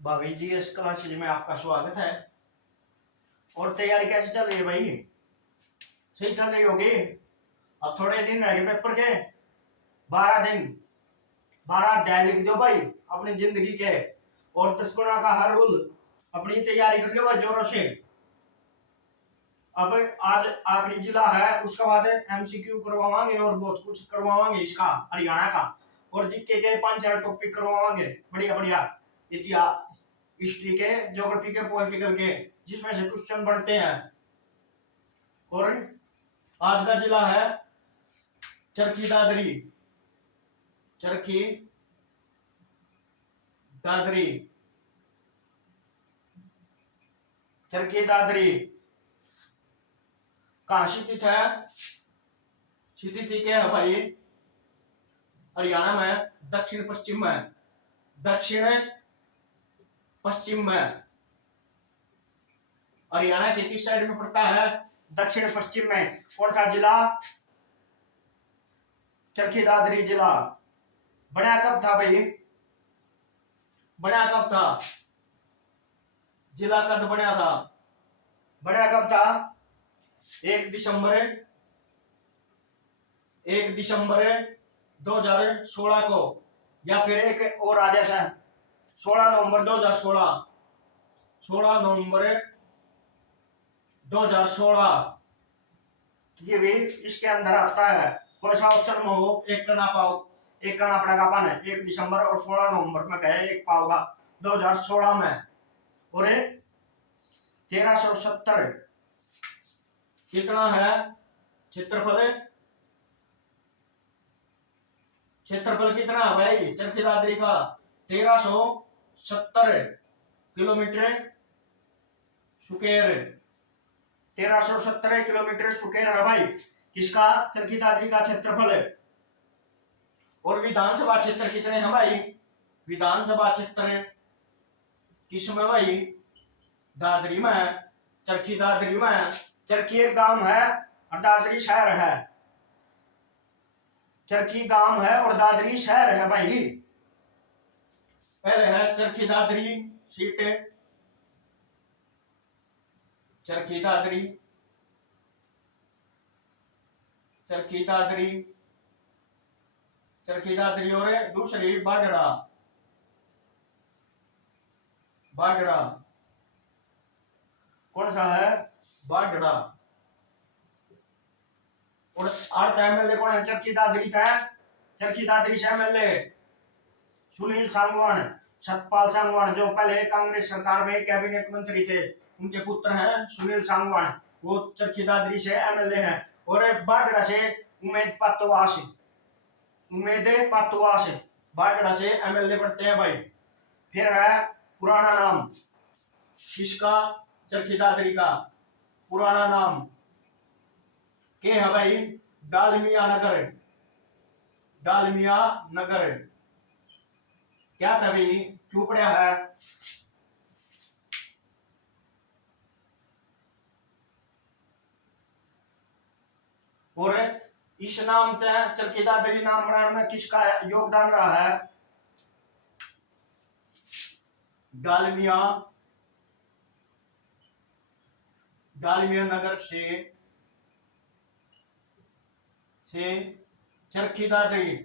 भाभी जी इस क्लासेज में आपका स्वागत है। और तैयारी कैसी चल रही है भाई? सही चल रही होगी। अब थोड़े दिन रह गए पेपर के। 12 दिन, 12 अध्याय लिख दो भाई अपनी जिंदगी के। और 10 गुना का हर रोल अपनी तैयारी कर लो भाई जोरों से। अब आज आखिरी जिला है, उसके बाद एमसीक्यू करवावांगे और बहुत कुछ करवावांगे इसका हरियाणा का। और जीके के 5-4 टॉपिक करवावांगे बढ़िया बढ़िया। इतिहास, हिस्ट्री के, ज्योग्राफी के, पॉलिटिकल के, जिसमें से क्वेश्चन बढ़ते हैं। और आज का जिला है चरखी दादरी। चरखी दादरी, चरखी दादरी कहाँ स्थित है? स्थिति के है भाई हरियाणा में, दक्षिण पश्चिम में। दक्षिण पश्चिम में हरियाणा के किस साइड में पड़ता है? दक्षिण पश्चिम में। कौन सा जिला? चरखी दादरी जिला। बना कब था भाई? बना कब था? जिला कब बना था? बना कब था? 1 दिसंबर 2016 को। या फिर एक और आ जाता है 16 नवंबर 2016। 16 नवंबर 2016 ये भी इसके अंदर आता है। कौन सा ऑप्शन में हो? एक करना पाओ, एक करना पड़ेगा अपन है। 1 दिसंबर और 16 नवंबर में गए एक पाओगा 2016 में। और 1370 कितना है क्षेत्रफल? क्षेत्रफल कितना है भाई चरखी दादरी का? 1370 किलोमीटर स्क्वायर। 1370 किलोमीटर स्क्वायर है भाई किसका? चरखी दादरी का क्षेत्रफल है। और विधानसभा क्षेत्र कितने हैं भाई? विधानसभा क्षेत्र किसमें भाई? दादरी में, चरखी दादरी में। चरखी एक गांव है और दादरी शहर है। चरखी गांव है और दादरी शहर है भाई। पहले है चरखी दादरी सीट। चरखी दादरी, चरखी दादरी, चरखी दादरी। और दूसरी बागड़ा। बागड़ा कौन सा है? बागड़ा। और 8 एमएलए कौन है चरखी दादरी का? चरखी दादरी से एमएलए सुनील सांगवान, सतपाल सांगवान, जो पहले कांग्रेस सरकार में कैबिनेट मंत्री थे, उनके पुत्र हैं सुनील सांगवान। वो चरखी दादरी से एमएलए हैं। और बागड़ा से उमेद पातवास, उमेद पातवास बागड़ा से एमएलए बढ़ते हैं भाई। फिर है पुराना नाम किसका? चरखी दादरी का पुराना नाम के है भाई? डालमिया नगर। डालमिया नगर क्या था भाई? क्यों पड़ा है? और इस नाम से चरखी दादरी नाम बनाने में किसका योगदान रहा है? डालमिया, डालमिया नगर से चरखी दादरी,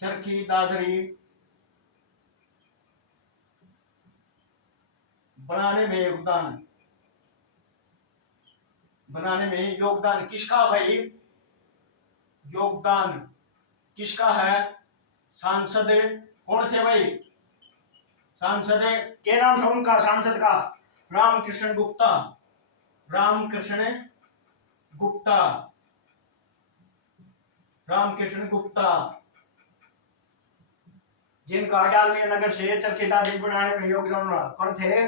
चरखी दादरी बनाने में योगदान, बनाने में योगदान किसका भाई? योगदान किसका है? सांसद कौन थे भाई? सांसद क्या नाम था उनका सांसद का? रामकृष्ण गुप्ता। रामकृष्ण गुप्ता, रामकृष्ण गुप्ता, जिनका डालमिया नगर से चरखी दादरी बनाने में योगदान रहा। कौन थे?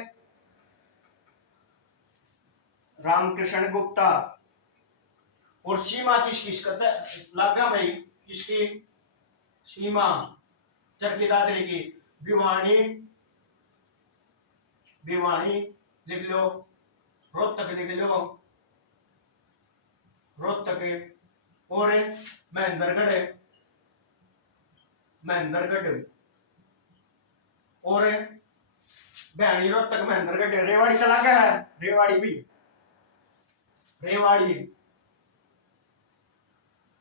रामकृष्ण गुप्ता। और सीमा किस किस करते लग गया भाई? किसकी सीमा? चरखी दादरी की भिवानी, भिवानी लिख लो, रोहतक लिख लो, रोहतक। और महेंद्रगढ़, महेंद्रगढ़ और भैनी रोहतक महेंद्रगढ़। रेवाड़ी चला गया है, रेवाड़ी भी, रेवाड़ी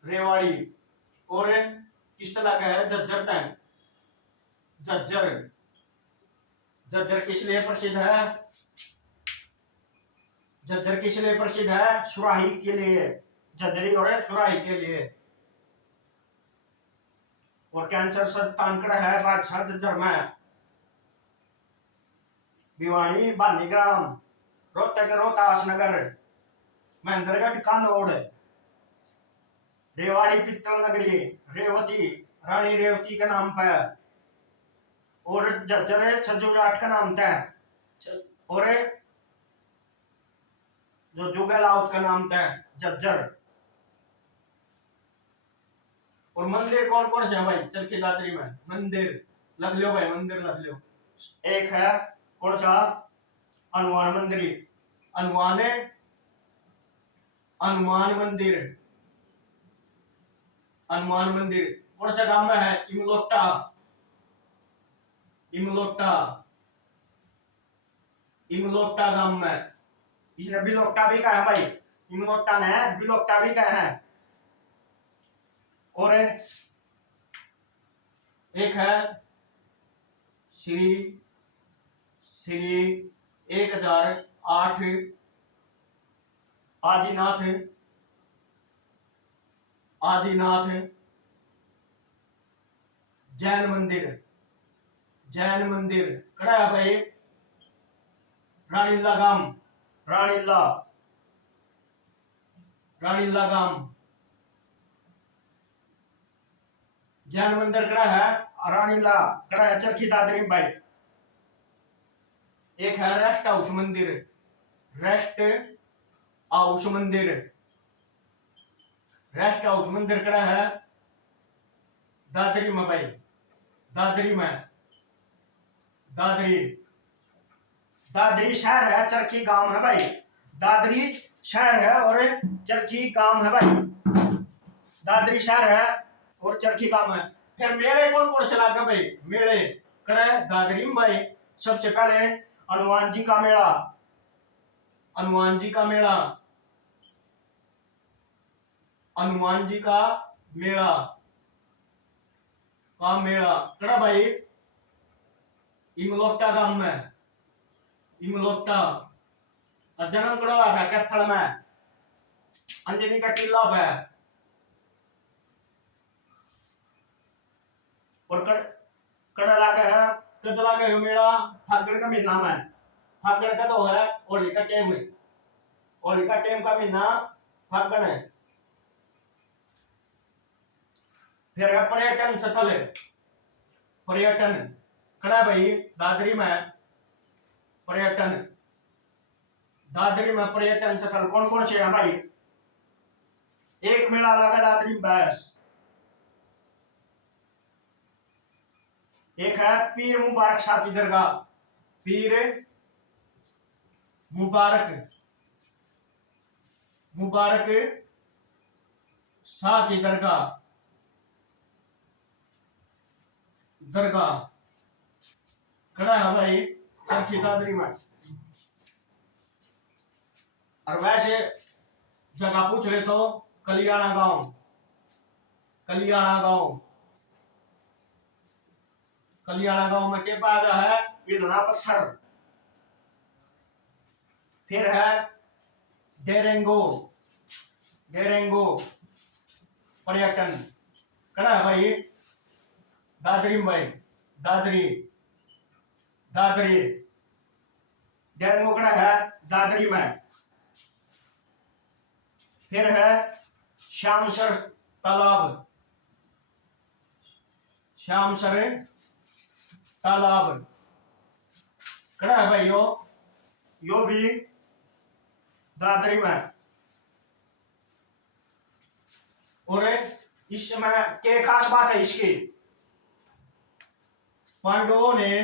रेवाड़ी और किस तरह का है, झज्जर तक, झज्जर। झज्जर किस लिए प्रसिद्ध है, झज्जर किस लिए प्रसिद्ध है, सुराही के लिए, झज्जरी और सुराही के लिए। और कैंसर संस्थान कड़ा है बादशाह झज्जर में। भिवानी बानीग्राम, रोहतक रोहतास नगर, महेंद्रगढ़ कानौड़, रेवाड़ी पित्तल नगरी, रेवती रानी रेवती के नाम पर, और झज्जर छज्जू जाट का नाम था, और जो जुगलाउत का नाम था झज्जर। और मंदिर कौन कौन से हैं भाई चरखी दादरी में, मंदिर लग लो भाई, मंदिर लग लो। एक है कौन सा, हनुमान मंदिर, हनुमान हनुमान मंदिर, हनुमान मंदिर कौन सा गांव में है, इमलोटा, इमलोटा, इमलोटा गांव में। इसने बिलोटा भी कहा है भाई, इमलोटा ने बिलोटा भी कहा है। और एक है श्री श्री 1008 आदिनाथ, आदिनाथ जैन मंदिर, जैन मंदिर कड़ा है भाई, रानीला गांव, रानीला, रानीला गांव जैन मंदिर कड़ा है, रानीला कड़ा है चरखी दादरी भाई। एक है रेस्ट हाउस मंदिर, रेस्ट हाउस मंदिर, रेस्ट हाउस मंदिर कड़ा है दादरी में भाई, दादरी में, दादरी, दादरी शहर है चरखी गांव है भाई, दादरी शहर है और चरखी गांव है भाई, दादरी शहर है और चरखी गांव है। फिर मेले कौन कौन से लगा भाई, मेले कड़ा दादरी में भाई। सबसे पहले हनुमान जी का मेला, हनुमान जी का मेला, हनुमान जी का मेला, का मेला कड़ा भाई इमलोटा गांव में, इमलोटा। जन्म कड़ा हुआ था कैथल में, अंजनी का टीला है। और कड़ा लागे है, कद लागे है मेरा फागण का महीना में, फागण का तो है होली का टाइम, होली का टाइम का महीना फागण है। फिर है पर्यटन स्थल, पर्यटन कड़ा भाई दादरी में, पर्यटन दादरी में पर्यटन स्थल कौन कौन से हैं भाई। एक मेला लगा दादरी में बस, एक है पीर मुबारक शाह की दरगाह, पीर मुबारक, मुबारक शाह की दरगाह, दरगाह खड़ा है भाई चरखी दादरी में। और वैसे जगह पूछ रहे तो कलियाणा गांव, कलियाणा गांव, कलियाणा गांव में क्या पाया गया है, इधना पत्थर। फिर है डेरेंगो, डेरेंगो पर्यटन कड़ा है भाई दादरी में भाई, दादरी, दादरी डेरेंगो कड़ा है दादरी में। फिर है श्यामसर तालाब, श्यामसर तालाब कड़ा है भाई, यो भी दादरी में। और इसमें क्या खास बात है इसकी, पांडवों ने,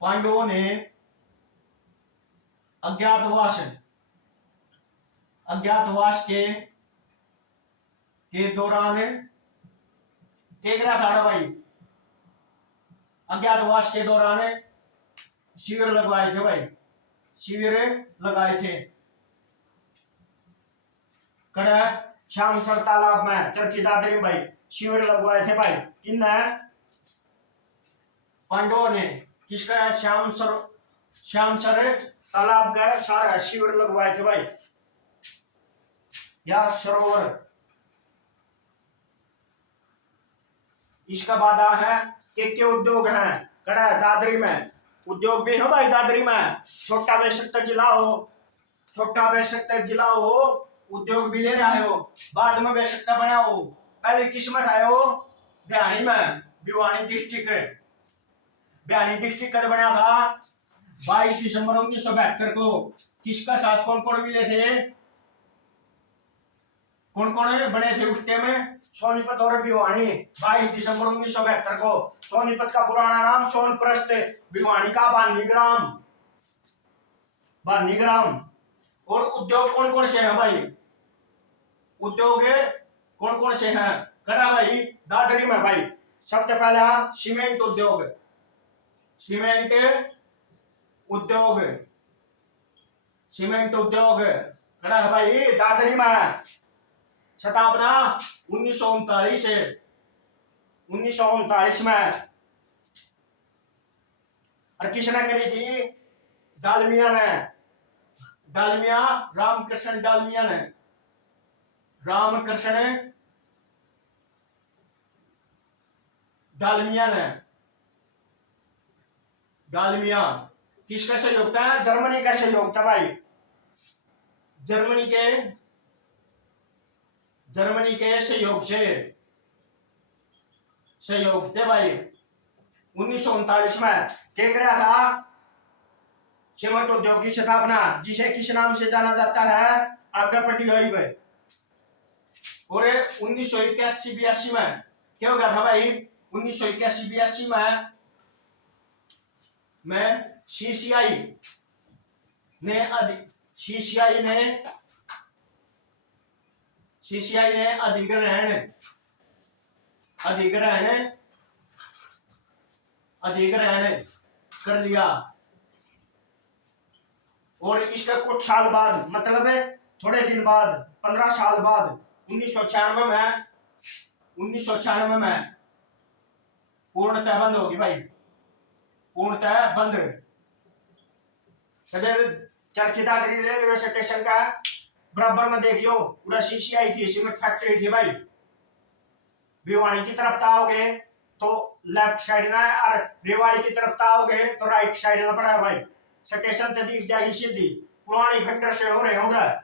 पांडवों ने अज्ञातवास, अज्ञातवास के दौरान केकरा था ना भाई, अज्ञातवास के दौरान शिविर लगवाए थे भाई, शिविर लगाए थे। कड़ा श्यामसर तालाब में चरखी दादरी में भाई शिविर लगवाए थे भाई। इन पांडवों ने किसका, श्यामसर तालाब का सारा शिविर लगवाए थे भाई, या सरोवर। इसका वादा है कि उद्योग हैं कड़ा दादरी में, उद्योग भी है भाई दादरी में। छोटा बेशक जिला हो, छोटा बेशक जिला हो, उद्योग भी ले रहे हो, बाद में बेशक बना हो। पहले किस्मत आए हो भिवानी में, भिवानी डिस्ट्रिक्ट, भिवानी डिस्ट्रिक्ट का बना था 22 दिसंबर 1972 को। किसका साथ कौन कौन मिले थे, कौन कौन बने थे उस टाइम, सोनीपत और भिवानी। 22 दिसंबर 1972 को। सोनीपत का पुराना नाम सोनप्रस्थ, भिवानी का बानीग्राम, बानीग्राम। और उद्योग कौन कौन से हैं भाई, उद्योग कौन कौन से हैं कड़ा भाई दादरी में भाई। सबसे पहला सीमेंट उद्योग, सीमेंट उद्योग, सीमेंट उद्योग कड़ा है भाई दादरी में। स्थापना 1939 है, 1939 में। और किसने करी थी, डालमिया ने, डालमिया रामकृष्ण डालमिया ने, रामकृष्ण डालमिया ने, डालमिया। किसका सहयोग था, जर्मनी का सहयोग था भाई, जर्मनी के सहयोग से भाई 1939 में क्या कराया था, सीमेंट उद्योग की स्थापना, जिसे किस नाम से जाना जाता है, आग्रापट्टी हाईवे। और 1981-82 में क्या हो गया था भाई, 1981-82 में सीसीआई ने अधिग्रहण कर लिया। और इसके कुछ साल बाद, मतलब थोड़े दिन बाद, 15 साल बाद 1996 में पूर्णतः बंद होगी भाई, पूर्णतः बंद। चरखी दादरी रेलवे स्टेशन का बराबर में देखियो पूरा सीसीआई थी, सीमेंट फैक्ट्री थी भाई। भिवानी की तरफ आओगे तो लेफ्ट साइड ना, और रेवाड़ी की तरफ आओगे तो राइट साइड ना पड़ा है भाई। स्टेशन से दिख जाएगी सीधी, पुरानी खंडर से हो रहे होगा।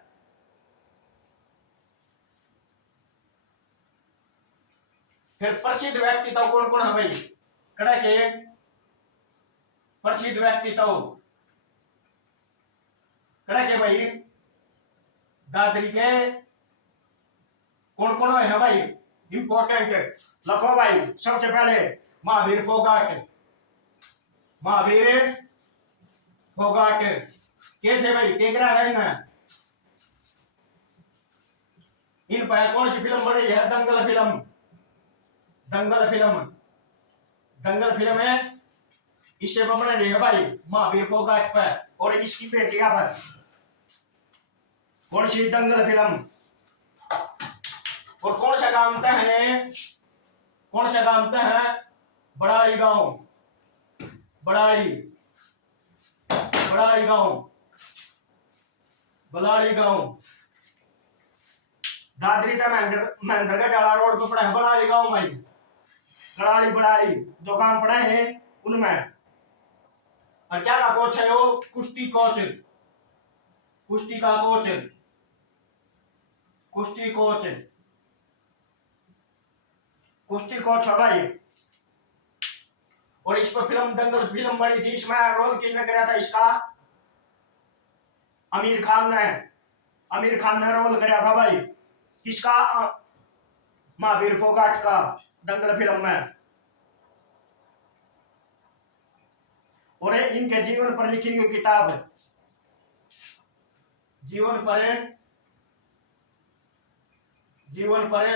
फिर प्रसिद्ध व्यक्तित्व कौन कौन है भाई, कड़ा के प्रसिद्ध व्यक्तित्व कड़ा के भाई दादरी के कौन कौन है भाई, इंपॉर्टेंट लिखो भाई। सबसे पहले महावीर फोगाट, महावीर फोगाट के थे भाई, केकरा है ना। इन पर कौन सी फिल्म बनी है, दंगल फिल्म, दंगल फिल्म, दंगल फिल्म है, इससे बने रही है भाई महावीर फोगाट पर और इसकी बेटिया पर। कौन सी दंगल फिल्म। और कौन सा गांव है, कौन सा गांव है, बड़ाई गांव, बड़ाई, बड़ाई गांव, बलाड़ी गांव। दादरी का महेंद्रगढ़ डाला रोड पर पड़ा है बड़ाली गांव भाई, बड़ाली बड़ाली जो गांव पड़े हैं उनमें। और क्या का कोच है वो, कुश्ती कोच, कुश्ती का कोच, कुश्ती कोच, कुश्ती कोच है भाई। और इस पर फिल्म दंगल फिल्म बनी थी, इसमें रोल किसने कराया था इसका, आमिर खान ने, आमिर खान ने रोल कराया था भाई। किसका, महावीर फोगाट का दंगल फिल्म में। और इनके जीवन पर लिखी गई किताब, जीवन पर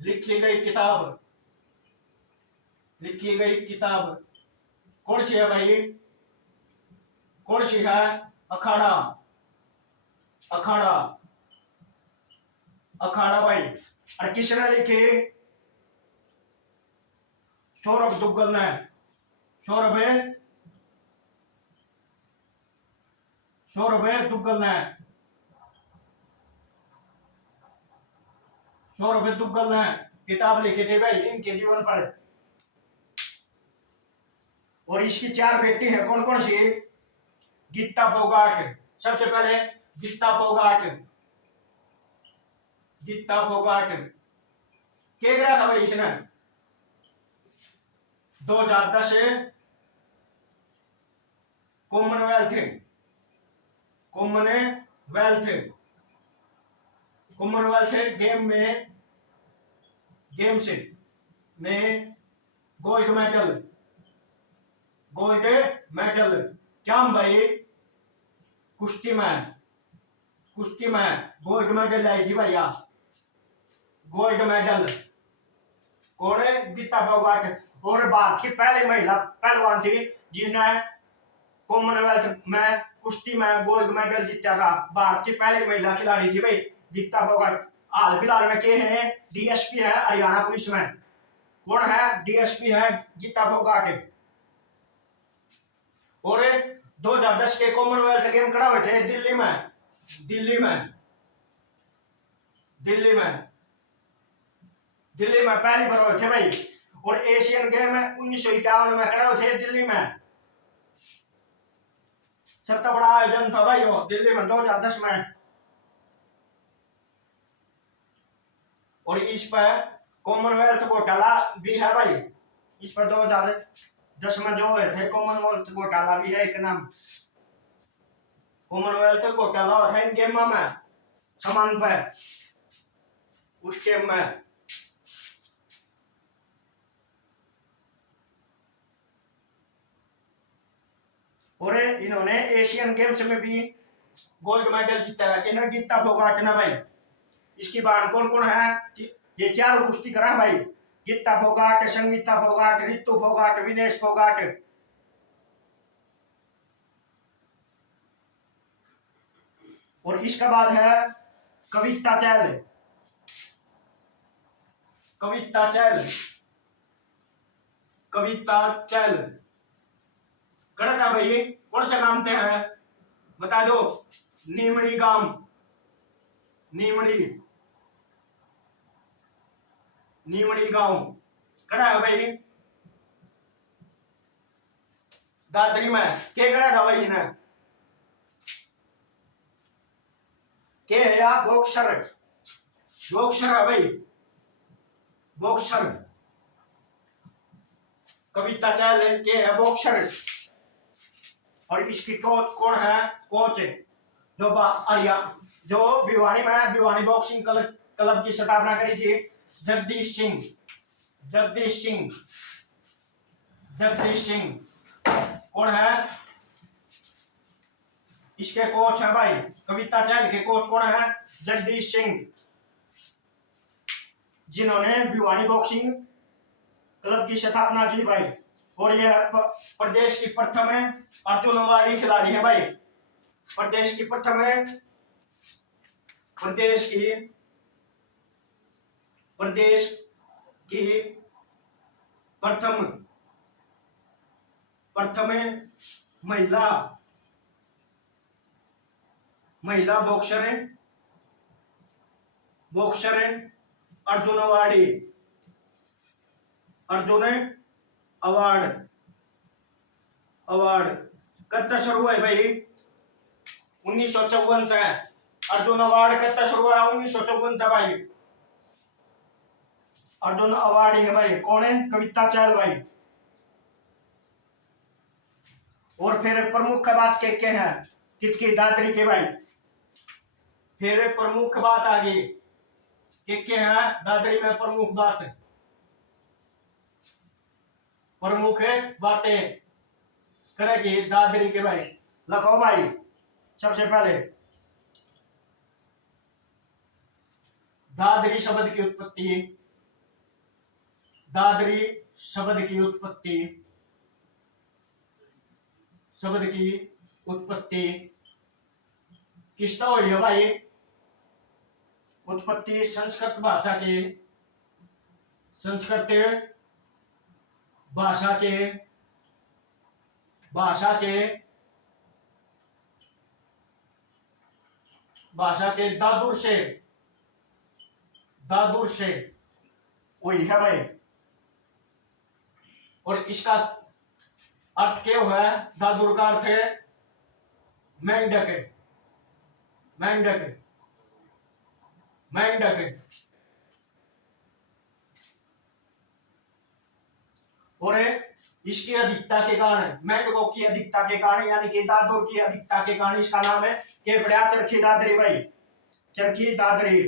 लिखी गई किताब लिखी गई किताब कौन सी है भाई? कौन सी है? अखाड़ा। अखाड़ा। अखाड़ा भाई। और किसने लिखी? सौरभ दुग्गल ने। सौरभ सौरभ दुग्गल ने। सौरभ दुग्गल ने किताब लिखी थी भाई इनके जीवन पर। और इसकी चार बेटी है, कौन कौन सी? गीता फोगाट। सबसे पहले गीता फोगाट। गीता फोगाट क्या करा था भाई इसने? 2010 कॉमनवेल्थ कॉमनवेल्थ कॉमनवेल्थ गेम्स में गोल्ड मेडल क्या भाई? कुश्ती में गोल्ड मेडल लाई थी भैया। गोल्ड मेडल कौन है? गीता फोगाट। और भारत की पहली महिला पहलवान थी जिसने कॉमनवेल्थ में कुश्ती में गोल्ड मेडल जीता था। भारत की पहली महिला खिलाड़ी थी भाई गीता फोगाट। हाल फिलहाल में के हैं? डीएसपी है हरियाणा पुलिस में। कौन है? डीएसपी है गीता फोगाट। और 2010 के कॉमनवेल्थ गेम करा हुए थे दिल्ली में। दिल्ली में दिल्ली में दिल्ली में पहली बार हुए थे भाई। और एशियन गेम 1951 में खड़े हुए थे दिल्ली में। सबसे बड़ा आयोजन था भाई वो दिल्ली में 2010 में। और इस पर कॉमनवेल्थ घोटाला भी है भाई। इस पर 2010 में जो हुए थे कॉमनवेल्थ घोटाला भी है एक नाम। कॉमनवेल्थ घोटाला और है इन गेमों में समान पर उस गेम में। और इन्होंने एशियन गेम्स में भी गोल्ड मेडल जीता है। इन्होंने गीता फोगाट ना भाई। इसकी बात कौन कौन है? ये चारों कुश्ती करा भाई। गीता फोगाट, संगीता फोगाट, रितु फोगाट, विनेश फोगाट। और इसके बाद है कविता चहल। कविता चहल कविता चहल कड़ा था भाई। कौन सा काम थे हैं बता दो? नीमड़ी गांव। नीमड़ी गांव कड़ा है भाई दादरी में। क्या कड़ा था भाई इन्हें? के है यार? बॉक्सर है भाई। बॉक्सर कविता चहल के है बॉक्सर। और इसकी कोच कौन है? कोच जो भिवानी में भिवानी बॉक्सिंग क्लब की स्थापना करी थी जगदीश सिंह। कौन है? इसके कोच है भाई कविता चहल के कोच कौन है? जगदीश सिंह, जिन्होंने भिवानी बॉक्सिंग क्लब की स्थापना की भाई। और यह प्रदेश की प्रथम अर्जुन अवार्डी खिलाड़ी है भाई। प्रदेश की प्रथम महिला बॉक्सर अर्जुन अवार्ड कब शुरू हुआ है भाई? 1954 से। अर्जुन अवार्ड कब शुरू हुआ? 1954 था भाई। अर्जुन अवार्ड है भाई। कौन है? कविता चहल भाई। और फिर प्रमुख बात क्या है कितकी दादरी के भाई? फिर प्रमुख बात आ गई क्या है दादरी में? प्रमुख बातें करेगी दादरी के भाई। लखो भाई सबसे पहले दादरी शब्द की उत्पत्ति। दादरी शब्द की उत्पत्ति, शब्द की उत्पत्ति किसका हुई है भाई? उत्पत्ति संस्कृत भाषा के, संस्कृत भाषा के, भाषा के, भाषा के दादुर से, दादुर से हुई है भाई। और इसका अर्थ क्या हुआ है? दादुर का अर्थ है मेंढक, मेंढक, मेंढक। और इसकी अधिकता के कारण, मेंढकों की अधिकता के कारण यानी कि दादुर की अधिकता के कारण इसका नाम है केवड़िया चरखी दादरी भाई, चरखी दादरी,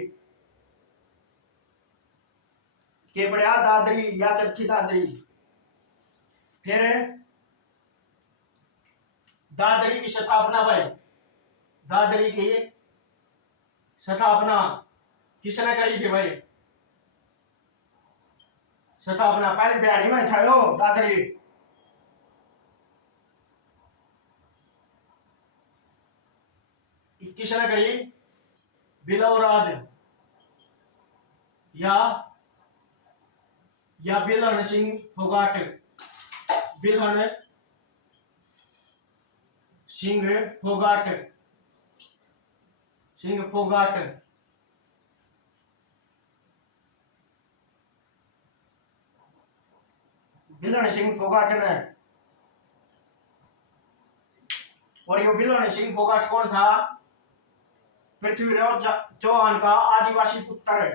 केवड़िया दादरी या चरखी दादरी। फिर दादरी की स्थापना भाई, दादरी की स्थापना किसने करी थी भाई? स्थापना पहले बिहारी में था यो दादरी। किसने करी? बिलवराज या बिल्हण सिंह फोगाट, बिल्हण सिंह फोगाट, सिंह फोगाट। बिल्हण सिंह फोगाट ने। और ये बिल्हण सिंह फोगाट कौन था? पृथ्वीराज चौहान का आदिवासी पुत्र है,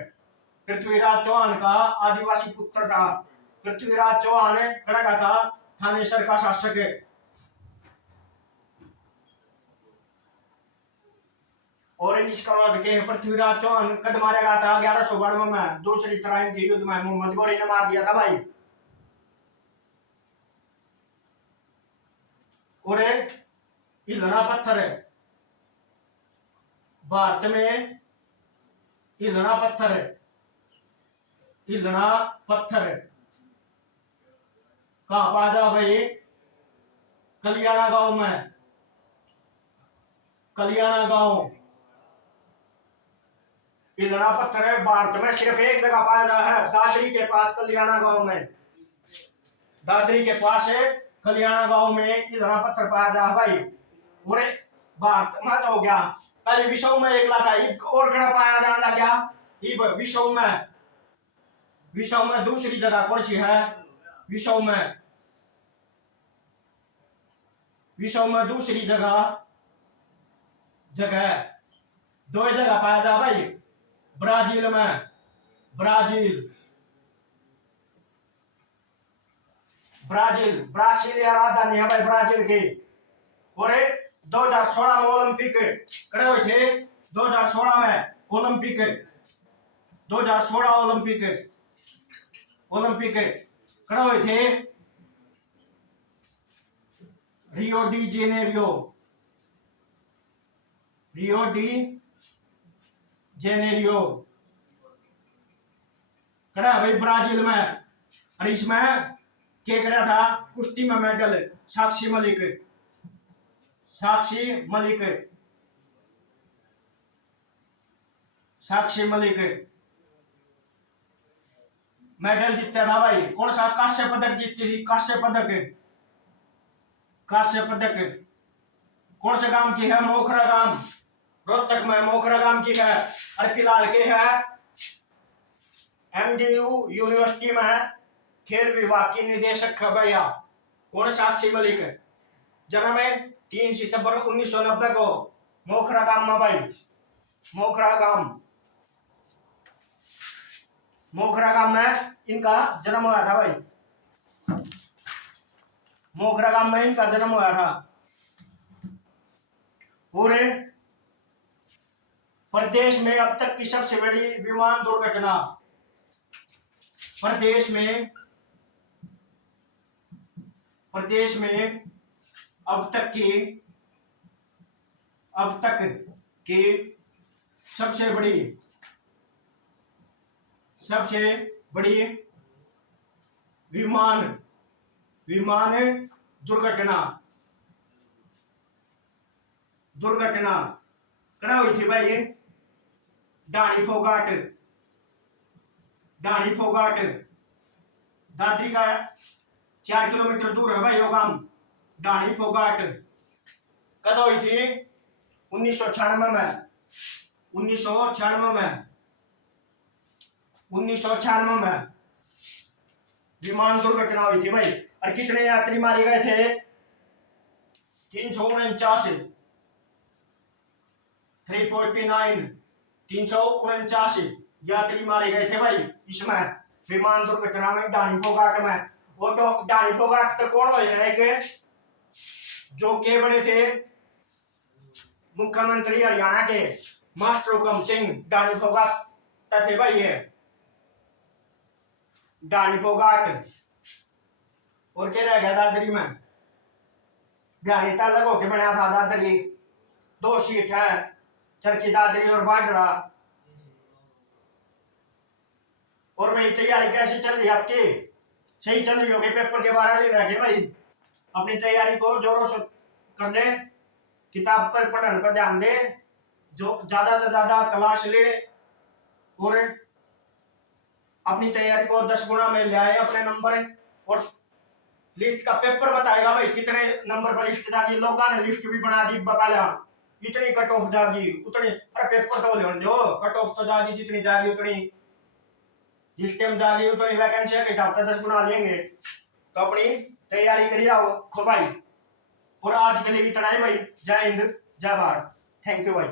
पृथ्वीराज चौहान का आदिवासी पुत्र था। पृथ्वीराज चौहान कड़ा का था, थानेसर का शासक है। और इसका बाद के पृथ्वीराज चौहान कद मारा गया था 1192 में, दूसरी तराइन के युद्ध में मोहम्मद गौरी ने मार दिया था भाई। और हिलना पत्थर है भारत में, हिलना पत्थर है, हिलना पत्थर है कहां पा जा भाई? कलियाणा गांव में, कलियाणा गांव। हिलना पत्थर है भारत में सिर्फ एक जगह पाया जाता है, दादरी के पास, कलियाणा गांव में। दादरी के पास है कलियाणा गांव में हिलना पत्थर पाया जाता है भाई। और भारत में तो हो गया, पहले विश्व में एक था, और कड़ा पाया जाने लग गया विश्व में। विश्व में दूसरी जगह कौन सी है? विश्व में, विश्व में दूसरी जगह, जगह दो जगह पाया जा भाई, ब्राजील में, ब्राजील, ब्राजील, ब्राजीलिया राजधानी है भाई ब्राजील की। और 2016 में ओलंपिक खड़े हुए थे, 2016 में ओलंपिक, 2016 ओलंपिक, ओलंपिक खड़े हुए थे Rio de Janeiro, Rio de Janeiro खड़ा भाई ब्राजील में। और इसमें क्या करा था? कुश्ती में मेडल साक्षी मलिक, साक्षी मलिक, साक्षी मलिक मेडल जीता था भाई। कौन सा? कांस्य पदक जीती थी, कांस्य पदक, कांस्य पदक। कौन से गांव की है? मोखरा गांव, रोहतक में मोखरा गांव की है। और फिलहाल के है एमडीयू यूनिवर्सिटी में खेल विभाग की निदेशक है भैया। कौन? साक्षी मलिक। जन्म है 3 सितंबर 1990 को मोखरा गांव में भाई, मोखरा गांव, मोखरा गांव में इनका जन्म हुआ था भाई, मोखरा गांव में इनका जन्म हुआ था। पूरे प्रदेश में अब तक की सबसे बड़ी विमान दुर्घटना, प्रदेश में, प्रदेश में अब तक की, अब तक की सबसे बड़ी विमान विमान दुर्घटना दुर्घटना कड़ा हुई थी भाई ये डाणी फोगाट दादरी का 4 किलोमीटर दूर है भाई योगाम डाणी फोगाट कद हुई थी 1996 में 1996 में विमान दुर्घटना हुई थी भाई। और कितने यात्री मारे गए थे 349 यात्री मारे गए थे भाई इसमें विमान दुर्घटना में डाणी फोगाट में। वो तो डाणी फोगाट तो कौन हो जाएंगे जो के बने थे मुख्यमंत्री हरियाणा के मास्टर हुकम सिंह डाणी फोगाट थे भाई ये डाणी फोगाट। और क्या रह गया दादरी में बिहारी अलग होके बनाया था दादरी 2 सीट है चरखी दादरी और बाजरा। और भाई तैयारी कैसी चल रही है आपकी सही चल रही होगी पेपर के 12 दिन रह गए भाई अपनी तैयारी को जोरों से कर ले किताब पर पढ़ने पर ध्यान दे जो ज्यादा से ज्यादा क्लास ले और अपनी तैयारी को 10 गुना में ले आए अपने नंबर। और लिस्ट का पेपर बताएगा भाई कितने नंबर पर लिस्ट जागी लोगों ने लिस्ट भी बना दी पहले इतनी कट ऑफ जागी उतनी अरे पेपर तो लेने दो कट ऑफ तो जागी जितनी जागी उतनी जिस टाइम जागी उतनी वैकेंसी के हिसाब से 10 गुना लेंगे तो अपनी तैयारी करिए आओ भाई। और आज के लिए इतना ही भाई जय हिंद जय भारत थैंक यू भाई।